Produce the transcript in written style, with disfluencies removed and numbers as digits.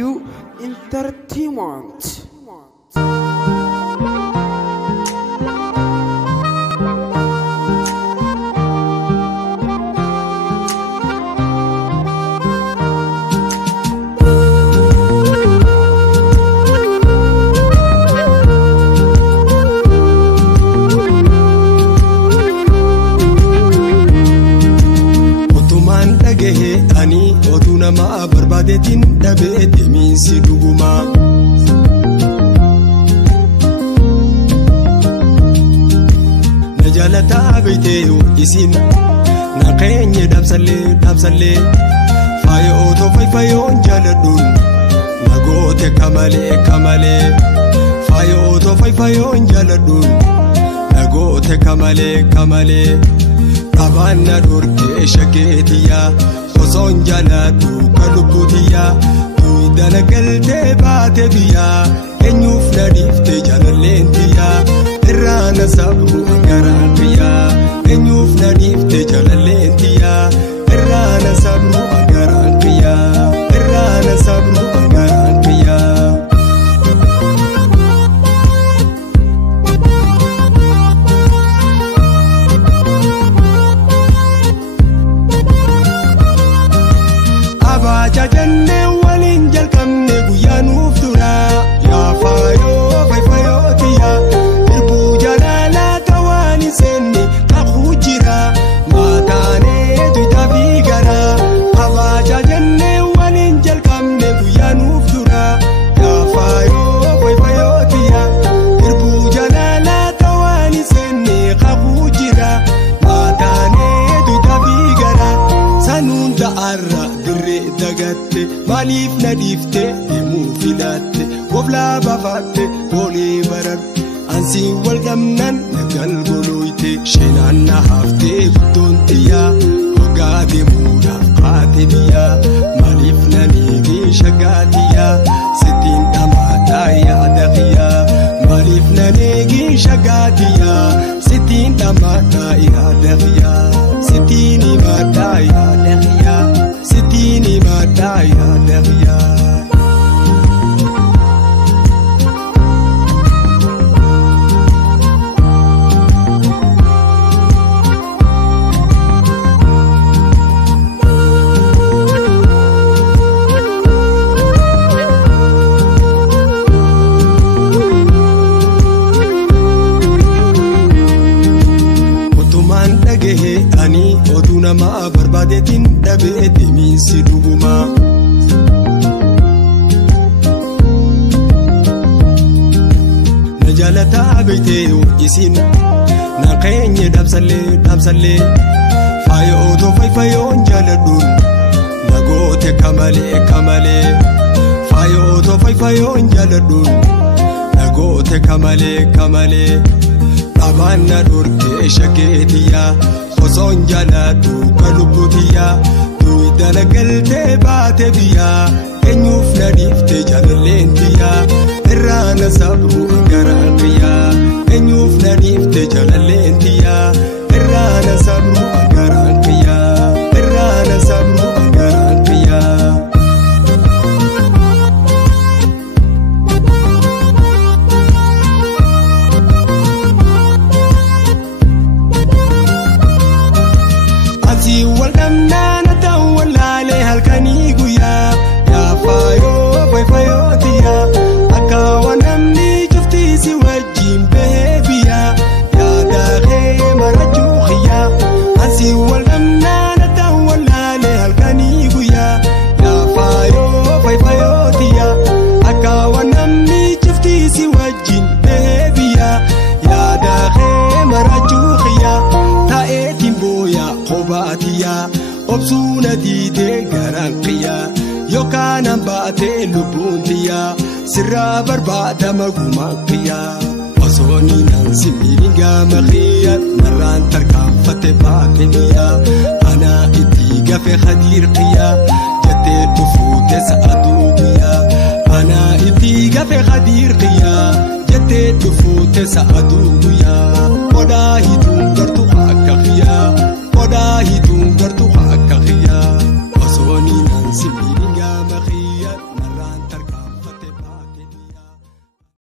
you entertainment. Ani oduna ma barbadetin dabe demin si duguma najalata bite isin na kenye dabsalle fayo to fayo jaladun nagote kamale fayo to fayo jaladun nagote kamale abana durke shaketiya son jaladu kalubutiya tu dalagalte baate biya enyuf nadifte jalalentiya irana sabru agarantiya enyuf nadifte jalalentiya irana sabru agarantiya irana sabru agarantiya Jajanne walin jalkamne guyaan uftura yaa fayo tiya irbu jalala tawani senne kakujira matane tuita bigara aba jajanne walin jalkamne guyaan uftura yaa fayo tiya irbu jalala tawani senne kakujira matane tuita bigara sanun arra dagatte malif nadifte demu filatte wobla bafatte woli barar ansi walgamnan nagal goloite shenan nahafte budontiya ogade muda qatibiya malif nanigi shagatiya sitin damata ya daqiya malif nanigi shagatiya sitin damata ya daqiya sitini mata ya daqiya sitini mata ya daqiya otuman dagehe ani oduna ma barbadetin dabe demin si duguma najalata bite isin na kenye dabsalle fayo to fayo jaladun nagote kamale fayo to fayo jaladun nagote kamale abana durke shaketiya son jaladu kalubutiya tu dalagalte baate biya enyuf nadifte jalalentiya irana sabru agarantiya enyuf nadifte jalalentiya irana sabru agarantiya irana sabru agarantiya walgamnana tawallale halkani guya ya fayo tiya akawanamni jufti si wajin bebiya ya dahe maraju khiya ansi walgamnana tawallale halkani guya ya fayo tiya akawanamni jufti si wajin bebiya ya dahe maraju khiya taetin boya qobatiya obsuna dite garanqiya yokana baate lubuntiya sirra barbada magumaqiya wasoni nan simiringa maqiya naran tarkafate baaqimiya ana itiga fi khadir qiya jate tufute saadudiya ana itiga fi khadir qiya jate tufute saadudiya odahi tungartu akaqiya odahi tungartu akaqiya wasoni nan simiringa maqiya